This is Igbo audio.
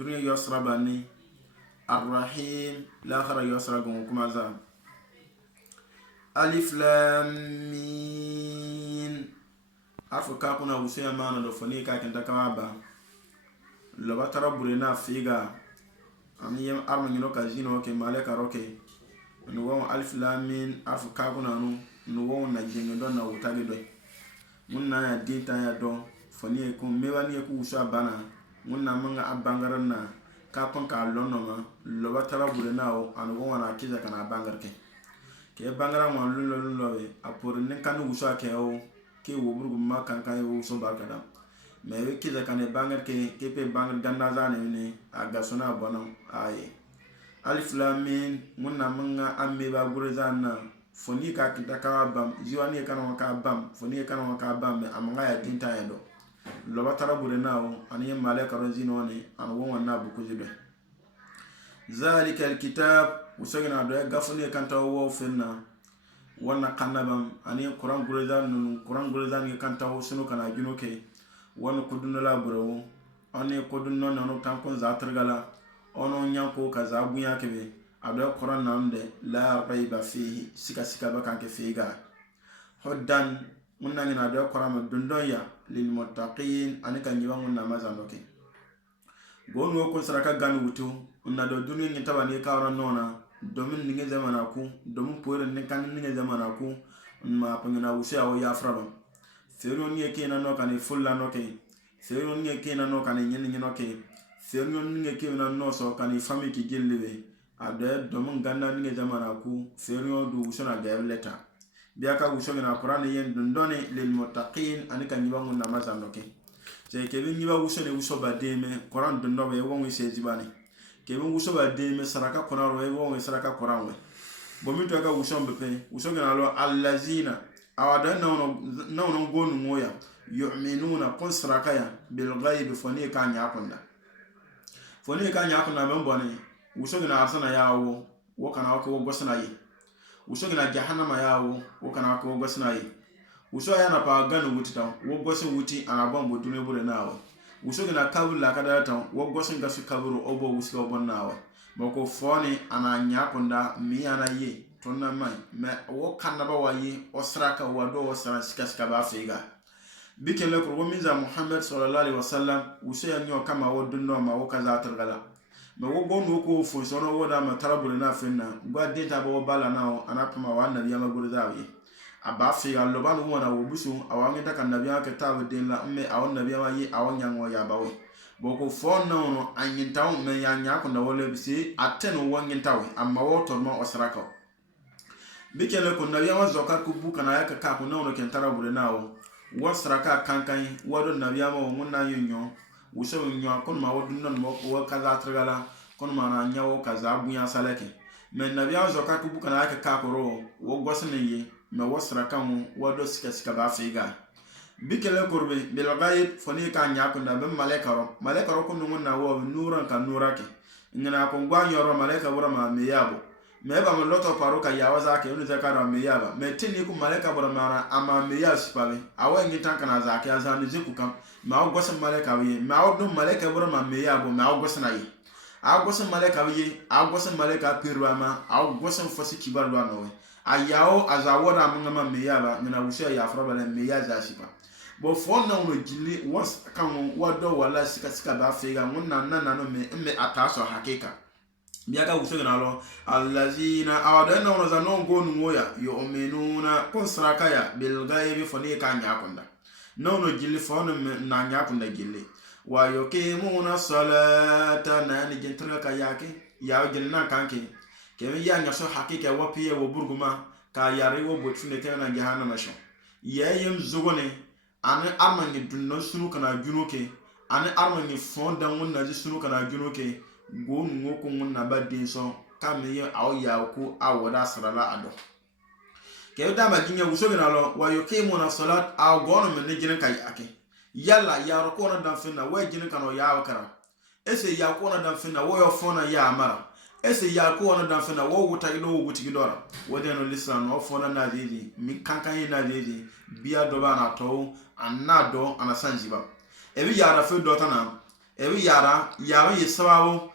dunya yusra bani arrahim l'akhira yusra gon kuma za alif lam mim afu ka kuna usiya mana do foni ka kenta kama ba lo batara burena figa ami yam arma ngino ka jino ke malaka roke no won alif lam mim afu ka kuna no won na jinga do na utagi do mun na ya dinta ya do foni ko mewani ko usa bana mun na manga abangaran na ka pon ka lonno ma lo batara burena o an won wana kiza kana bangar ke bangara mo lo we apor ne kanu usa ke o ke wo burgu ma kan kan wo so barkada me we kiza kana bangar ke pe bangar ganna zane ne aga sona bono ay alif lam mim mun na manga amme ba gurzan na foni ka kita ka bam jiwani kana ka bam foni kana ka bam me amanga ya dinta ya do lo batara burena o ani malaka rozino ne an won wana bu ko jibe zalika alkitab usagina do gafuni kanta wo fenna wana kanabam ani quran gurzan ni kanta wo sunu kana juno ke wana kudunno la buro ani kudunno nanu tankon zatrgala ono nyanko kaza bunya kebe ado quran namde la raiba fihi sika bakan ke figa hoddan munna ngina do quran dundoya lil muttaqin ani kan yiwa munna mazandoke gonu ko saraka gan wutu unna do dunu ngi tabani kawra nona domin ninge zamana ku domin poere ne kan ninge zamana ku ma pangina usia o ya fraba fero ni ke na no kan fulla no ke fero ni ke na no kan nyen no ke fero ni ke na no so kan fami ki gelewe ade domin ganna ninge zamana ku fero du usona ga leta biya ka usona na qur'an yen dondone lil muttaqin ani kan yibangu na mazan no ke je ke bin yiba usone usoba deme qur'an dondo be won wi sejibani kebe wuso ba de me saraka kona ro ebo we saraka kora we bomi to ka wuso mbepe wuso gana lo allazina awada na no gonu moya yu'minuna kun saraka ya bil ghaib foni ka nya kunda men boni wuso gana arsana yawo wo kana ko gosna yi wuso gana jahannama yawo wo kana ko gosna yi wuso ya na pa ganu wutita wo gosu wuti anabon bodune bure nawo wuso gina kabula kada tan wo gosin gasu kaburu obo wusko bonnawa boko foni ana nyakunda mi ana ye tonna mai me wo kanaba wayi osraka wado osra sika ba figa bikele ko miza muhammad sallallahu alaihi wasallam wuso ya nyo kama wo dunno ma wo kaza targala me wo gonu ko fo sono woda ma tarabule na finna gwa deta bo bala na anapama wa nabi ma gurzawi abafi alobanu wana wobusu awangeta kan nabiya ke tabe den la mme awon nabiya wa yi awon yango ya bawe boko fon no anyintaw me yanya ko na wole bisi ateno wonyintaw amma woto ma osraka bikele ko nabiya wa zoka ku buka na yaka ka ko no ken tarabule nawo wasraka kankan wado nabiya ma wonna yonyo wuso nyo ko ma wodu non mo ko kaza tragala kon ma na nyawo kaza buya salake me nabiya zoka ku buka na yaka ka ko ro wo gosne yi me wasra kan wado sika ba figa bikele kurbe bil ghaib foni ka nya ko da be malaika ro ko ngun na wo nuran kan nurake ngina ko gwa nyoro malaika bura ma me yabo me ba mo loto paro ka yawa zake unu zakara me yaba me tini ku malaika bura ma ama me ya sipabe awen ngi tanka na zake azanu ziku kan ma o gosen malaika wi ma o dum malaika bura ma me yabo ma o gosen ayi a gosen malaika wi a gosen malaika pirwama a gosen fosi kibar do no ayawo azawora mangama meyaba ngina wuso ya afroba le meyaza shipa bo fon na uno jili was kan wado wala sika ba fega munna no me ataso hakika biaka wuso ngina lo allazina awadana uno za no gonu moya yu'minuna kun saraka ya bil ghaibi foni ka nyakonda no jili fon na nyakonda jili wa yuqimuna salata na ni jentra ka yake ya jinna kanke kemi ya nyaso hakika wapiye wo burguma ka yari wo botune kana jahannama sho yeyem zugone ane armangi dunno sunu kana junuke ane armangi fonda wonna ji sunu kana junuke go ngoko wonna badin so kamiye aw yaku awoda sarala ado ke da ma jinya wuso gina lo wa yuqimuna salat aw gono men jinin kai ake yalla ya ro ko na dan finna we jinin kana ya wakara ese ya ko na dan finna wo yo fona ya mara ese ya ko na dan fena wo wuta gido wo guti gidora wode no lisan no fona na didi mi kankan na didi biya do ba na to anna do ana sanjiba ebi ya ra fe do tana ebi yara ye sababu